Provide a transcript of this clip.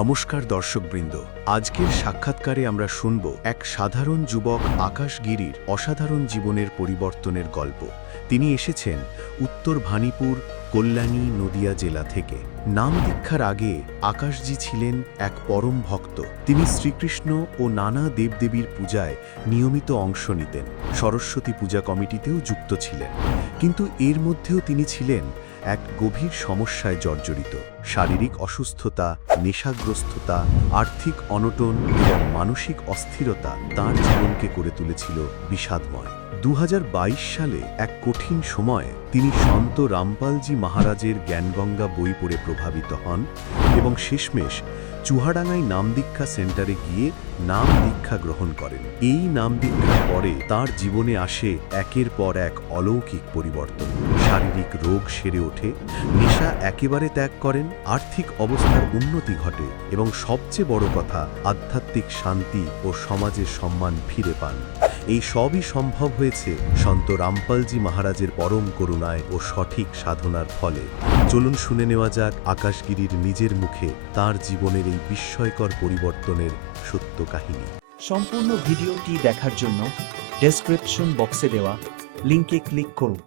নমস্কার দর্শকবৃন্দ, আজকের সাক্ষাৎকারে আমরা শুনব এক সাধারণ যুবক আকাশ গিরির অসাধারণ জীবনের পরিবর্তনের গল্প। তিনি এসেছেন উত্তর ভানিপুর, কল্যাণী নদিয়া জেলা থেকে। নাম দীক্ষার আগে আকাশজি ছিলেন এক পরম ভক্ত। তিনি শ্রীকৃষ্ণ ও নানা দেবদেবীর পূজায় নিয়মিত অংশ নিতেন। সরস্বতী পূজা কমিটিতেও যুক্ত ছিলেন। কিন্তু এর মধ্যেও তিনি ছিলেন এক গভীর সমস্যায় জর্জরিত। শারীরিক অসুস্থতা নেশাগ্রস্ততা আর্থিক অনটন এবং মানসিক অস্থিরতা তার জীবনকে করে তুলেছিল বিষাদময়। দু হাজার বাইশ সালে এক কঠিন সময়ে তিনি সন্ত রামপালজি মহারাজের জ্ঞানগঙ্গা বই পড়ে প্রভাবিত হন এবং শেষমেশ চুহাডাঙ্গাই নাম দীক্ষা সেন্টারে গিয়ে নাম দীক্ষা গ্রহণ করেন। এই নাম দীক্ষার পরে তার জীবনে আসে একের পর এক অলৌকিক পরিবর্তন। শারীরিক রোগ সেরে ওঠে, নেশা একেবারে ত্যাগ করেন, আর্থিক অবস্থার উন্নতি ঘটে এবং সবচেয়ে বড় কথা, আধ্যাত্মিক শান্তি ও সমাজের সম্মান ফিরে পান। এই সবই সম্ভব হয়েছে সন্ত রামপালজি মহারাজের পরম করুণায় ও সঠিক সাধনার ফলে। চলুন শুনে নেওয়া যাক আকাশগিরির নিজের মুখে তার জীবনের এই বিস্ময়কর পরিবর্তনের সত্য কাহিনী। সম্পূর্ণ ভিডিওটি দেখার জন্য ডেসক্রিপশন বক্সে দেওয়া লিঙ্কে ক্লিক করুন।